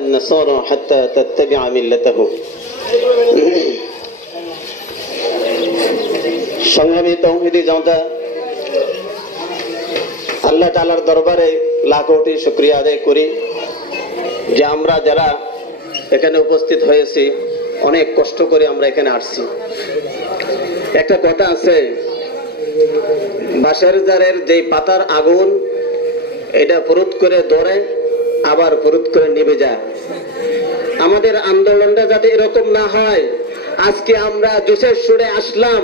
النصارى حتى تتبع ملتهم সংগ্রামী তৌহিদি জনতা, আল্লাহ তাআলার দরবারে লাখ কোটি শুকরিয়া আদায় করি যে আমরা যারা এখানে উপস্থিত হয়েছি, অনেক কষ্ট করে আমরা এখানে আসছি। একটা কথা আছে, বাঁশের জারের যে পাতার আগুন এটা ফুরুত করে ধরে আবার ফুরুত করে নিভে যায়। আমাদের আন্দোলনটা যাতে এরকম না হয়, আজকে আমরা জোশের সুরে আসলাম,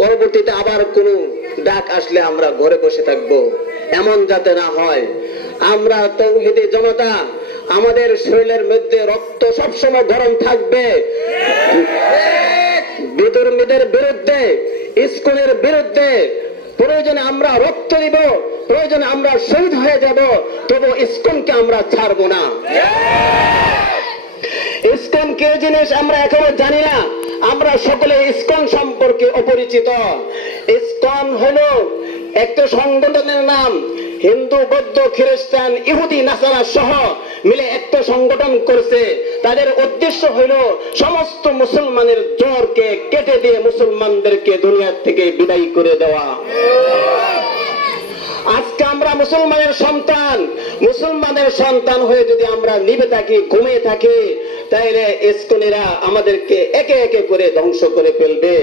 পরবর্তীতে আবার কোনো ডাক আসলে আমরা ঘরে বসে থাকবো, এমন যাতে না হয়। আমরা তৌহিদি জনতা, আমাদের শরীরের মধ্যে রক্ত সবসময় গরম থাকবে। বিধর্মীদের বিরুদ্ধে, ইস্কনের বিরুদ্ধে প্রয়োজনে আমরা রক্ত দিব, প্রয়োজনে আমরা শহীদ হয়ে যাব, তবু ইস্কনকে আমরা ছাড়বো না। ইস্কন কে জিনিস আমরা এখনো জানি না, আমরা সকলে ইস্কন সম্পর্কে অপরিচিত। ইস্কন হলো একটা সংগঠনের নাম, হিন্দু, বৌদ্ধ, খ্রিস্টান, ইহুদি, নাসারা সহ মিলে একটা সংগঠন করছে। তাদের উদ্দেশ্য হলো সমস্ত মুসলমানের জোরকে কেটে দিয়ে মুসলমানদেরকে দুনিয়া থেকে বিদায় করে দেওয়া। আজকে আমরা মুসলমানের সন্তান হয়ে যদি আমরা নিভে থাকি, ঘুমিয়ে থাকি, তাহলে ইস্কনেরা আমাদেরকে একে একে করে ধ্বংস করে ফেলবে।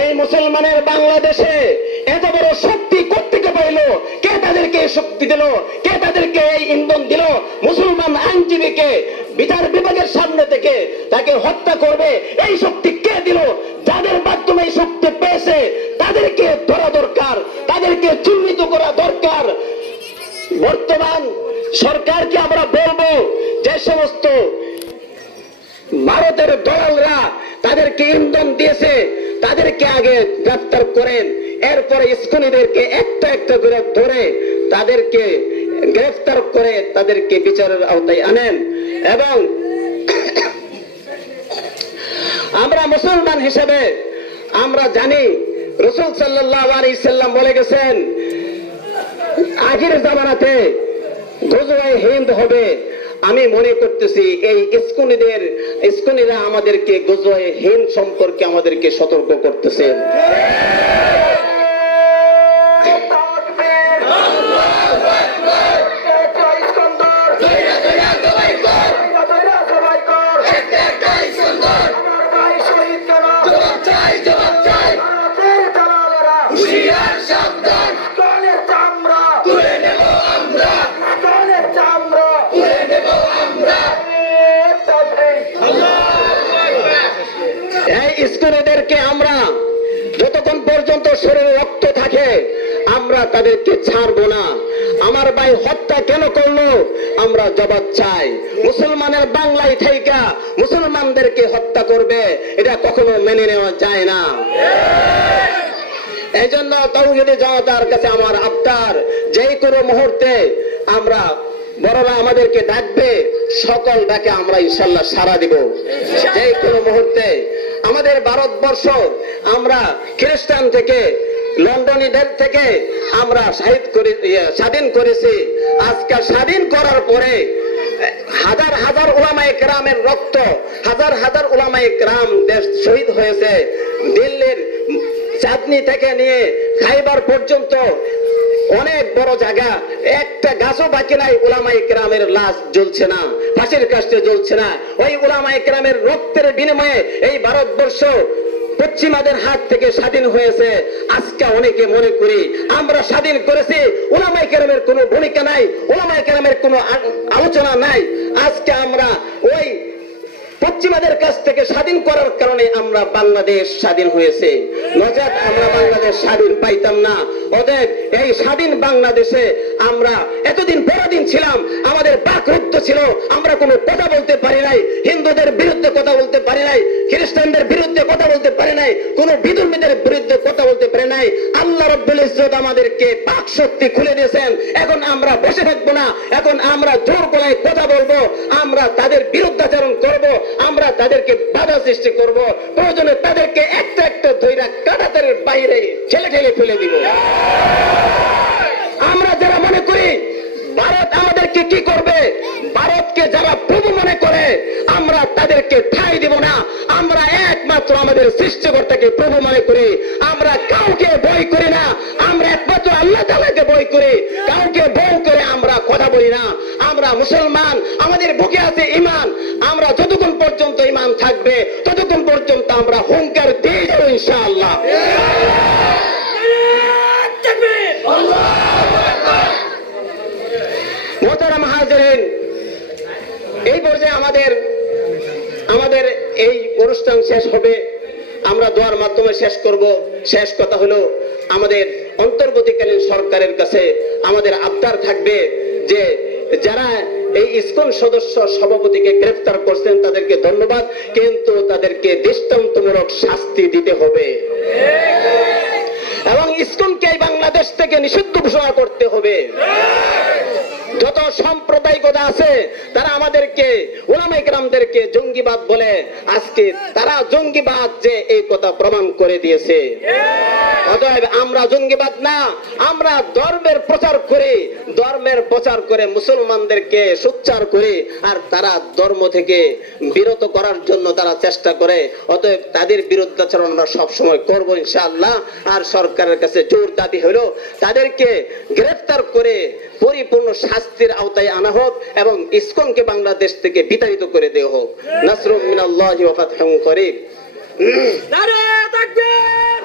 এই মুসলমানের বাংলাদেশে এত বড় শক্তি কোত্থেকে পাইল? কে তাদেরকে শক্তি দিল? কে তাদেরকে এই ইন্ধন দিল? মুসলমান আইনজীবীকে বিচার বিভাগের সামনে থেকে তাকে হত্যা করবে, এই শক্তি কে দিল? যাদের মাধ্যমে এই শক্তি পেয়েছে তাদেরকে ধরা দরকার, তাদেরকে চিহ্নিত করা দরকার। বর্তমান সরকারকে আমরা বলবো, যে সমস্ত ভারতের দলালরা তাদেরকে ইন্ধন দিয়েছে তাদেরকে আগে গ্রেফতার করেন, এরপরে ইস্কনিদেরকে একটা একটা করে ধরে তাদেরকে গ্রেফতার করে তাদেরকে বিচারের আওতায় আনেন। এবং আমরা মুসলমান হিসেবে আমরা জানি, রাসূল সাল্লাল্লাহু আলাইহি সাল্লাম বলে গেছেন, আগের জামানাতে গজওয়ে হিন্দ হবে। আমি মনে করতেছি এই ইস্কনিরা আমাদেরকে গজওয়ে হিন্দ সম্পর্কে আমাদেরকে সতর্ক করতেছে। ইস্কনিদেরকে আমরা যতক্ষণ পর্যন্ত শরীরে রক্ত থাকে আমরা তাদেরকে ছাড়বো না। আমার ভাই হত্যা কেন করলো? আমরা জবাব চাই। মুসলমানের বাংলায় থাইকা মুসলমানদেরকে হত্যা করবে, এটা কখনো মেনে নেওয়া যায় না। এই জন্য তৌহিদি জনতার কাছে আমার আবদার, যে কোনো মুহূর্তে আমরা বড়রা আমাদেরকে ডাকবে, সকল ডাকে আমরা ইনশাআল্লাহ সাড়া দিব। যে কোনো মুহূর্তে আমাদের ভারতবর্ষ আমরা খ্রিস্টান থেকে, লন্ডনীদের থেকে আমরা স্বাধীন করেছি। আজকে স্বাধীন করার পরে হাজার হাজার উলামায়ে কেরামের রক্ত, হাজার হাজার উলামায়ে কেরাম দেশ শহীদ হয়েছে। দিল্লির চাঁদনি থেকে নিয়ে খাইবার পর্যন্ত অনেক বড় জায়গা, একটা গাছও বাকি নাই উলামায়ে কেরামের লাশ জ্বলছে না, ফাঁসির কাস্টে জ্বলছে না। ওই উলামায়ে কেরামের রক্তের বিনিময়ে এই ভারতবর্ষ পশ্চিমাদের হাত থেকে স্বাধীন হয়েছে। আজকে অনেকে মনে করি আমরা স্বাধীন করেছি, উলামায়ে কেরামের কোনো ভূমিকা নাই, উলামায়ে কেরামের কোনো আলোচনা নাই। আজকে আমরা ওই পশ্চিমাদের কাছ থেকে স্বাধীন করার কারণে আমরা বাংলাদেশ স্বাধীন হয়েছে, নচেত আমরা বাংলাদেশ স্বাধীন পাইতাম না। অতএব এই স্বাধীন বাংলাদেশে আমরা এতদিন পরাধীন ছিলাম, আমাদের বাকরুদ্ধ ছিল, আমরা কোনো কথা বলতে পারি নাই, হিন্দুদের বিরুদ্ধে কথা বলতে পারি নাই, খ্রিস্টানদের বিরুদ্ধে কথা বলতে পারি নাই, কোনো বিধর্মীদের বিরুদ্ধে কথা বলতে পারি নাই। আল্লাহ রাব্বুল ইজ্জত আমাদেরকে বাক শক্তি খুলে দিয়েছেন। এখন আমরা বসে থাকবো না, এখন আমরা জোর গলায় কথা বলবো, আমরা তাদের বিরুদ্ধাচরণ করব, আমরা তাদেরকে বাধা সৃষ্টি করব, প্রয়োজনে তাদেরকে একটা একটা ধৈরা কাঁটাতারের বাইরে ঠেলে ফেলে দিব। আমরা যারা মনে করি ভারত আমাদেরকে কি করবে, ভারতকে তাদেরকে ঠাঁই দেব না। আমরা একমাত্র আমাদের সৃষ্টিকর্তাকে প্রভু মনে করি, আমরা কাউকে ভয় করি না, আমরা একমাত্র আল্লাহ তাআলাকে ভয় করি, কাউকে ভয় করে আমরা কথা বলি না। আমরা মুসলমান, আমাদের বুকে আছে ঈমান, আমরা যতক্ষণ পর্যন্ত ঈমান থাকবে ততক্ষণ পর্যন্ত আমরা হুঙ্কার দিয়ে যাব ইনশাআল্লাহ। মোহতারাম হাজিরিন, এই পর্যায়ে আমাদের এই অনুষ্ঠান শেষ হবে, আমরা দোয়ার মাধ্যমে শেষ করব। শেষ কথা হলো, আমাদের অন্তর্বর্তীকালীন সরকারের কাছে আমাদের আবদার থাকবে যে যারা এই ইসকন সদস্য সভাপতিকে গ্রেফতার করছেন তাদেরকে ধন্যবাদ, কিন্তু তাদেরকে দৃষ্টান্তমূলক শাস্তি দিতে হবে এবং ইসকনকে বাংলাদেশ থেকে নিষিদ্ধ ঘোষণা করতে হবে। যত সাম্প্রদায়িকতা আছে তারা আমাদেরকে, উলামায়ে কেরামদেরকে জঙ্গিবাদ বলে, আজকে তারা জঙ্গিবাদ যে এই কথা প্রমাণ করে দিয়েছে। অতএব আমরা জঙ্গিবাদ না, আমরা ধর্মের প্রচার করে মুসলমানদেরকে সোচ্চার করি, আর তারা ধর্ম থেকে বিরত করার জন্য তারা চেষ্টা করে। অতএব তাদের বিরুদ্ধাচরণ আমরা সবসময় করবো ইনশাআল্লাহ। আর সরকারের কাছে জোর দাবি হলো তাদেরকে গ্রেফতার করে পরিপূর্ণ শাস্তির আওতায় আনা হোক এবং ইসকনকে বাংলাদেশ থেকে বিতাড়িত করে দেওয়া হোক। নাসরুম মিনাল্লাহি ওয়া ফাতহুন করিব। নারে তাকবীর!